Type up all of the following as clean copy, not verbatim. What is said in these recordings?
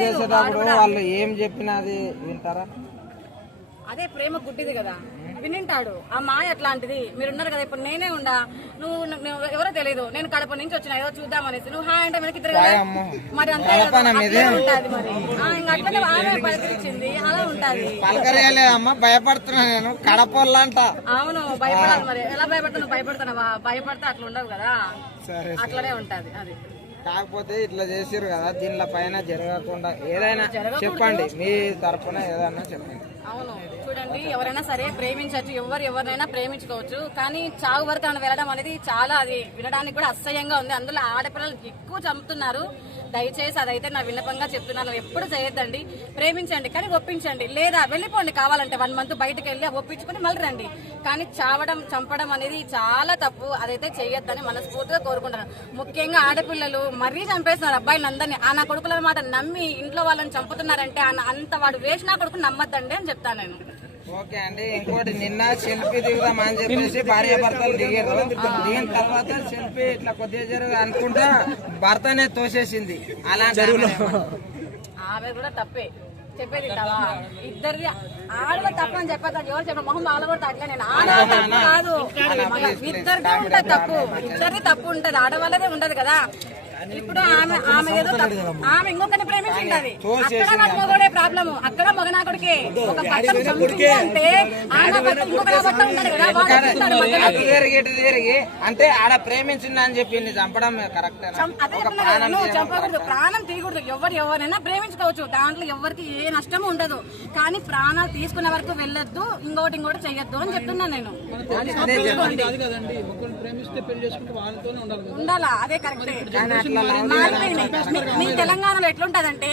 చేసేటప్పుడు వాళ్ళు ఏం చెప్పినా అది వింటారా? అదే ప్రేమ గుడ్డిది కదా, వినింటాడు. ఆ మాయ అట్లాంటిది. మీరున్నారు కదా, ఇప్పుడు నేనే ఉండా, నువ్వు ఎవరో తెలియదు, నేను కడప నుంచి వచ్చిన ఏదో చూద్దామనేసి నువ్వు హాయ్ అంటే వెనక్కి తిరగ మరి అంతే ఉంటది. మరి ఇంకా అట్లనే ఆమె పలకరించింది, అలా ఉంటది. పలకరేలేదమ్మా, భయపడుతున్నా నేను కడపల్లంట. అవును, భయపడాలి. మరి ఎలా భయపడుతున్నావు? భయపడుతున్నావా? భయపడితే అట్లా ఉండవు కదా, అట్లనే ఉంటది. అది కాకపోతే ఇట్లా చేసారు కదా, దీనిలో పైన జరగకుండా ఏదైనా చెప్పండి, మీ తరఫున ఏదైనా చెప్పండి. అవును, చూడండి, ఎవరైనా సరే ప్రేమించవచ్చు, ఎవరినైనా ప్రేమించుకోవచ్చు. కానీ చావు వరకు అని వెళ్ళడం అనేది చాలా, అది వినడానికి కూడా అసహ్యంగా ఉంది. అందులో ఆడపిల్లలు ఎక్కువ చంపుతున్నారు. దయచేసి అదైతే నా విన్నపంగా చెప్తున్నాను, ఎప్పుడు చేయొద్దండి. ప్రేమించండి కానీ ఒప్పించండి, లేదా వెళ్ళిపోండి. కావాలంటే 1 month బయటకు వెళ్ళి ఒప్పించుకుని మళ్ళీ రండి. కానీ చంపడం అనేది చాలా తప్పు. అదైతే చేయొద్దని మనస్ఫూర్తిగా కోరుకుంటున్నాను. ముఖ్యంగా ఆడపిల్లలు మరీ చంపేస్తున్నారు అబ్బాయిలు అందరినీ. ఆ నా కొడుకుల మాట నమ్మి ఇంట్లో వాళ్ళని చంపుతున్నారంటే అంత వాడు వేసి నా కొడుకు నమ్మద్దండి అని చెప్తాను నేను. ఓకే అండి. ఇంకోటి, నిన్న సెల్ఫీ దిగుదాం అని చెప్పేసి భార్య భర్తలు దిగారు. దిగిన తర్వాత సెల్ఫీ ఇట్లా కొద్దిగా జరుగు అనుకుంటా భర్తనే తోసేసింది. అలా ఆమె కూడా తప్పే చెప్పేది ఇద్దరిది. ఆడవ తప్పు అని చెప్పేది ఎవరు చెప్పారు? మొహం ఆడకూడదు. అట్లా నేను ఆడవ తప్పు కాదు, ఇద్దరిదే ఉంటది తప్పు. ఇద్దరిది తప్పు ఉంటది, ఆడవాళ్ళదే ఉండదు కదా. ఇప్పుడు ఆమె ఏదో ఆమె ఇంకొకరిని ప్రేమించింది, అక్కడ మగోడే ప్రాబ్లమ్, అక్కడ మగనాకుడికి ఒక భర్తను చంపింది అంటే తిరిగి అంటే ఆడ ప్రేమించింది అని చెప్పింది, చంపడం కరెక్ట్? నువ్వు చంపకూడదు, ప్రాణం తీయకూడదు. ఎవరైనా ప్రేమించుకోవచ్చు, దాంట్లో ఎవరికి ఏ నష్టము ఉండదు. కానీ ప్రాణాలు తీసుకునే వరకు వెళ్ళొద్దు, ఇంకోటి చెయ్యొద్దు అని చెప్తున్నాను నేను. ఉండాలా, అదే కరెక్ట్. మీ తెలంగాణలో ఎట్లుంటదంటే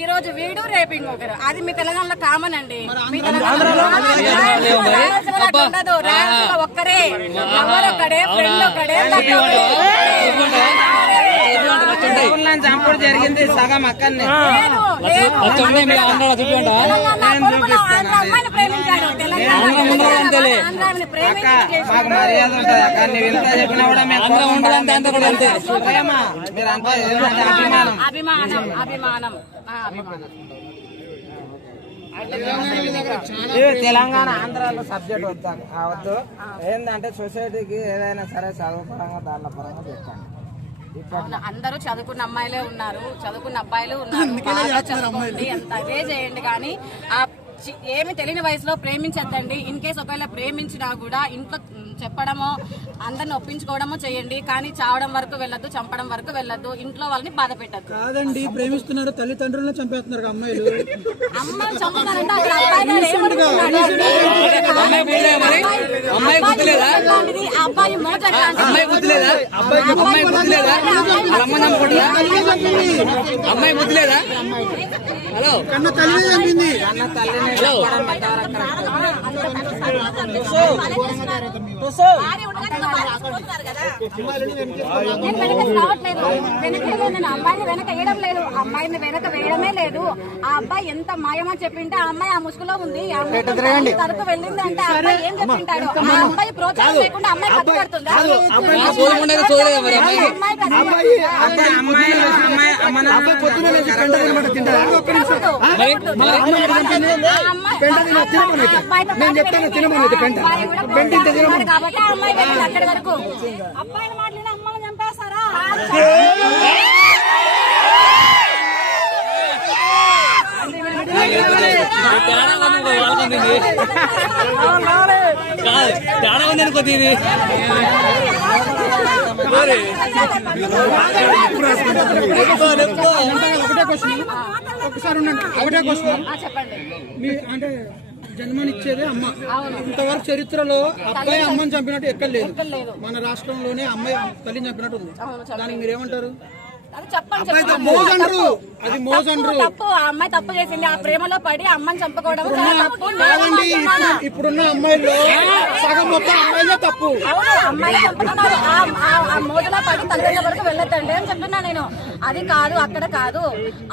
ఈ రోజు వీడు రేపు ఇంకొకరు, అది మీ తెలంగాణలో కామన్ అండి. మీ తెలంగాణలో ఉండదు, ఒక్కరే, ఎవరొక్కడే, ఫ్రెండ్ ఒక్కడే. చంపుడు జరిగింది సగం అక్కడనే. మాకు మర్యాద ఉంటది అక్కడ, నువ్వు ఇంత చెప్పినా కూడా అభిమానం. తెలంగాణ ఆంధ్రాలో సబ్జెక్ట్ వద్దు. ఏంటంటే సొసైటీకి ఏదైనా సరే చదువు పరంగా దాని పరంగా చెప్పండి. అందరూ చదువుకున్న అమ్మాయిలే ఉన్నారు, చదువుకున్న అబ్బాయిలు ఉన్నారు. చదువుకోండి, అంత అదే చేయండి. కానీ ఏమి తెలియని వయసులో ప్రేమించద్దండి. ఇన్ కేసు ఒకవేళ ప్రేమించినా కూడా ఇంట్లో చెప్పడమో అందరిని ఒప్పించుకోవడమో చేయండి. కానీ చావడం వరకు వెళ్ళొద్దు, చంపడం వరకు వెళ్ళొద్దు, ఇంట్లో వాళ్ళని బాధ పెట్టద్దు. కాదండి, ప్రేమిస్తున్నారు, తల్లిదండ్రులను చంపేస్తున్నారు అమ్మాయిలు. అమ్మాయిలు చంపుతారంటే అక్కడ అబ్బాయి మోజ అమ్మాయి బుద్ధి లేదా? హలో, కన్న తల్లి చంపింది. అమ్మాయిని వెనక వేయడం లేదు, అమ్మాయిని వెనక వేయడమే లేదు. ఆ అబ్బాయి ఎంత మాయమని చెప్పింటే ఆ అమ్మాయి ఆ ముసుగులో ఉంది, ఆ అమ్మాయి తరపు వెళ్ళింది అంటే ఆ అబ్బాయి ఏం చెప్పింటాడు? ఆ అబ్బాయి ప్రోత్సాహం లేకుండా అమ్మాయి కట్టుబడుతుందా? నేను చెప్తాను, తినమని పెంట కాబట్టి ఆ అమ్మాయి అక్కడి వరకు. అబ్బాయిని మాట్లాడిన అమ్మాయిని చంపేస్తారా? తేడా ఉంది అనుకోండి. ఇది ఒకసారి ఉండండి, ఒకటే క్వశ్చన్. మీ అంటే జన్మనిచ్చేదే అమ్మ. ఇంతవరకు చరిత్రలో అబ్బాయి అమ్మని చంపినట్టు ఎక్కడ లేదు. మన రాష్ట్రంలోనే అమ్మాయి తల్లిని చంపినట్టు ఉంది. దానికి మీరేమంటారు? తప్పు. ఆ అమ్మాయి తప్పు చేసింది, ఆ ప్రేమలో పడి అమ్మని చంపుకోవడం తప్పు. ఇప్పుడున్న అమ్మాయిల్లో సగం మొత్తం అమ్మాయిలే తప్పు. అమ్మాయి చంపుతున్నారు, ఆ మోజలో పడి తల్లిదండ్రుల వరకు వెళ్ళొద్దండి అని చెప్తున్నా నేను. అది కాదు, అక్కడ కాదు,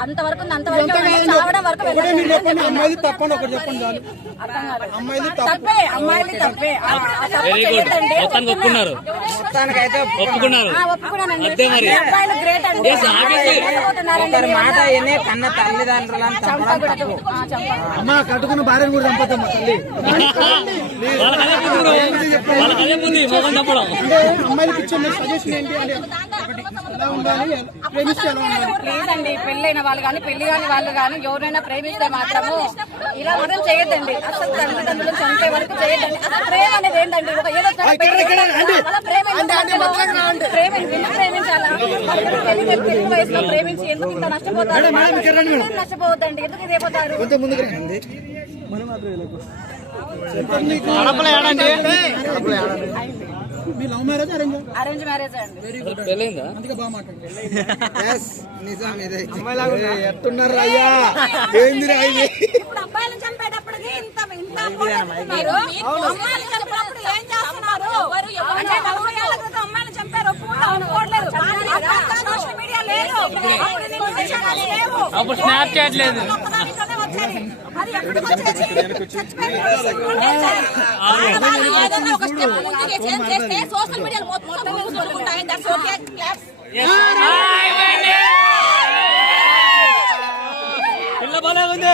అంతవరకు చావడం వరకు అమ్మాయి తప్పని ఒకటి చెప్పండి చాలు. తప్పే, అమ్మాయిలు తప్పే. ఒప్పుకున్నానండి. అబ్బాయిలు గ్రేట్ అండి. Yes, obviously. ఒకరి మాట వినే కన్న తల్లిదండ్రులను చంపడం తప్పు. అమ్మ కట్టుకున్న భార్యను కూడా చంపదమ్మా తల్లి. వాళ్ళకి అదే బుద్ధి bro. వాళ్ళకి అదే బుద్ధి మొగం తప్పడం. అంటే అమ్మాయిలకి ఇచ్చే సజెషన్ ఏంటి అంటే ఒకటి ఎలా ఉండాలి, ప్రేమిస్తే ఎలా ఉండాలి? ప్లీజ్ అండి, పెళ్ళైన వాళ్ళు కానీ పెళ్లి కాని వాళ్ళు కానీ ఎవరైనా ప్రేమిస్తే మాత్రము ఇలా మాత్రం చేయొద్దండి. అసలు తల్లిదండ్రులు చంపే వరకు చేయొద్దండి. అసలు ప్రేమ అనేది ఏంటండి? ఒక ఏదో ప్రేమ ఎందుకు ప్రేమించాలా? ఎక్కువ వయసులో ప్రేమించి ఎందుకు ఇంత నష్టపోతారు? నష్టపోవద్దండి, ఎందుకు ఇదైపోతారు? మీ లవ్ మ్యారేజ్ అరేంజ్ మ్యారేజ్ అండి. పెళ్ళైందా? అందుకే బాగా మాట్లాడండి. Yes, నిజం ఇదే. ఎట్టున్నారు అయ్యా? ఏందిరా ఇది? ఇప్పుడు అబ్బాయిలను చంపేటప్పటికి ఇంత అమ్మాయిలు చంపినప్పుడు ఏం చేస్తున్నారు? అంటే 40 ఏళ్ల క్రితం అమ్మాయిలు చంపారు, ఒప్పుకోవట్లేదు. సోషల్ మీడియా లేదు, అప్పుడు నీకు విషయాలు లేవు. అప్పుడు స్నాప్ చాట్ లేదు. ఒక్కదానితోనే వచ్చేది. అది ఎప్పుడు వచ్చేది? ఏదైనా ఒక స్టెప్ ముందుకు చేస్తే సోషల్ మీడియాలో మొత్తం దొరుకుంటాయి. That's okay. పిల్ల బాగా ఉంది.